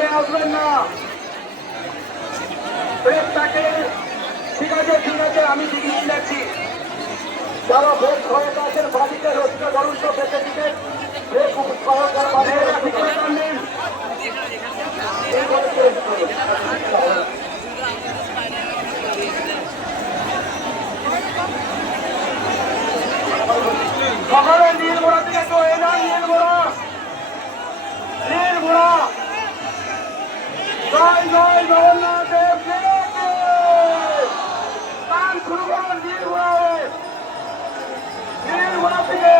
করে আসবেন না। ব্রেকটাকে ঠিক আছে আমি দিকে যাচ্ছি। যারা ব্রেক হয়ে গেছেন বাড়িতে রক্ষা করুন তো বেঁচে দিকে ব্রেক সকালে নীলমোড়া থেকে তো এ যান নীলমোড়া জয় জয় জগন্নাথ দেব গান শুরু করুন নীলমোড়া থেকে